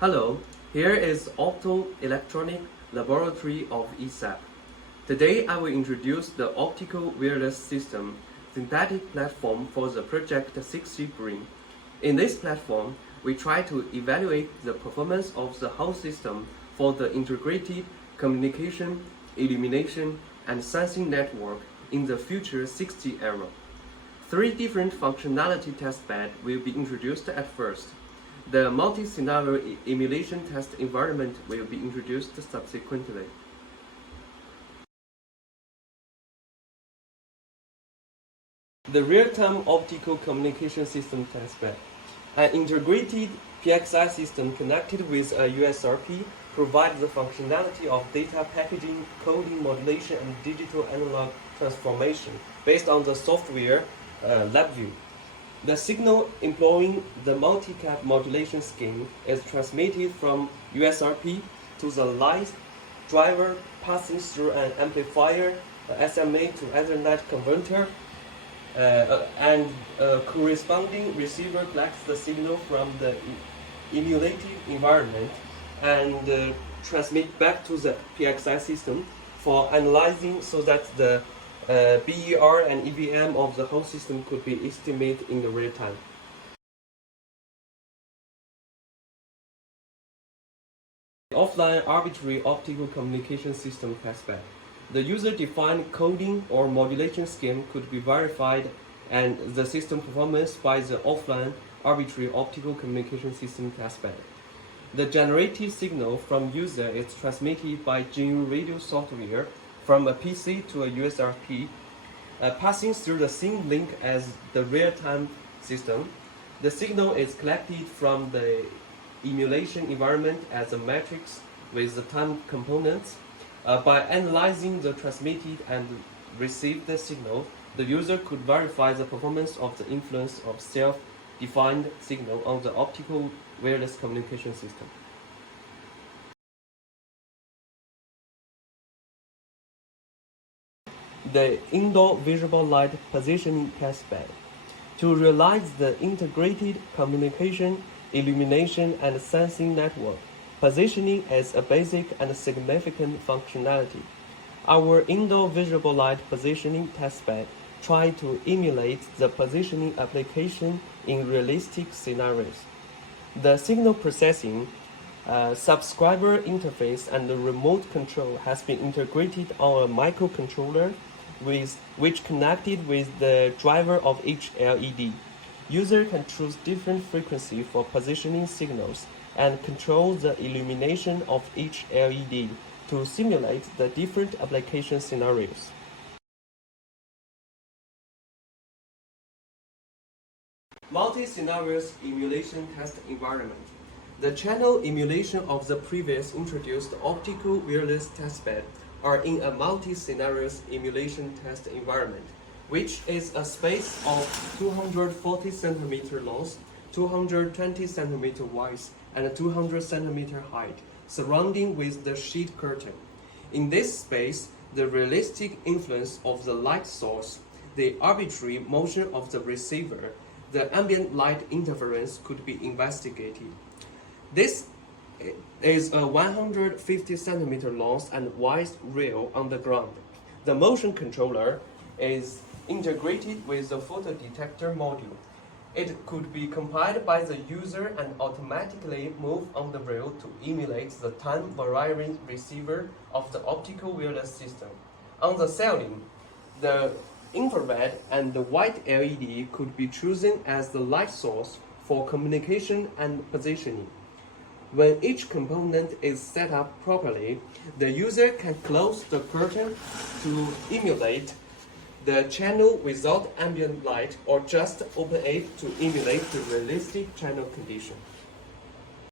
Hello, here is Optoeletronic Laboratory of ISEP. Today I will introduce the Optical Wireless System synthetic platform for the Project 6G Brain. In this platform, we try to evaluate the performance of the whole system for the integrated communication, illumination, and sensing network in the future 6G era. 3 different functionality testbeds will be introduced at first. The multi-scenario emulation test environment will be introduced subsequently. The real-time optical communication system testbed. An integrated PXI system connected with a USRP provides the functionality of data packaging, coding, modulation, and digital analog transformation based on the software LabVIEW. The signal employing the multi-cap modulation scheme is transmitted from USRP to the light driver passing through an amplifier, SMA to Ethernet converter, and a corresponding receiver collects the signal from the emulated environment and transmit back to the PXI system for analyzing so that the BER and EVM of the whole system could be estimated in the real time. Offline arbitrary optical communication system testbed. The user-defined coding or modulation scheme could be verified and the system performance by the offline arbitrary optical communication system testbed. The generated signal from user is transmitted by GNU radio software from a PC to a USRP, passing through the same link as the real-time system. The signal is collected from the emulation environment as a matrix with the time components. By analyzing the transmitted and received signal, the user could verify the performance of the influence of self-defined signal on the optical wireless communication system. The indoor visible light positioning testbed. To realize the integrated communication, illumination, and sensing network, positioning is a basic and significant functionality. Our indoor visible light positioning testbed tries to emulate the positioning application in realistic scenarios. The signal processing, subscriber interface, and the remote control has been integrated on a microcontroller which connected with the driver of each LED. User can choose different frequency for positioning signals and control the illumination of each LED to simulate the different application scenarios. Multi-scenarios emulation test environment. The channel emulation of the previous introduced optical wireless testbed are in a multi-scenarios emulation test environment, which is a space of 240 cm long, 220 cm wide, and 200 cm height, surrounding with the sheet curtain. In this space, the realistic influence of the light source, the arbitrary motion of the receiver, the ambient light interference could be investigated. This is a 150 cm long and wide rail on the ground. The motion controller is integrated with the photodetector module. It could be compiled by the user and automatically move on the rail to emulate the time-varying receiver of the optical wireless system. On the ceiling, the infrared and the white LED could be chosen as the light source for communication and positioning. When each component is set up properly, the user can close the curtain to emulate the channel without ambient light or just open it to emulate the realistic channel condition.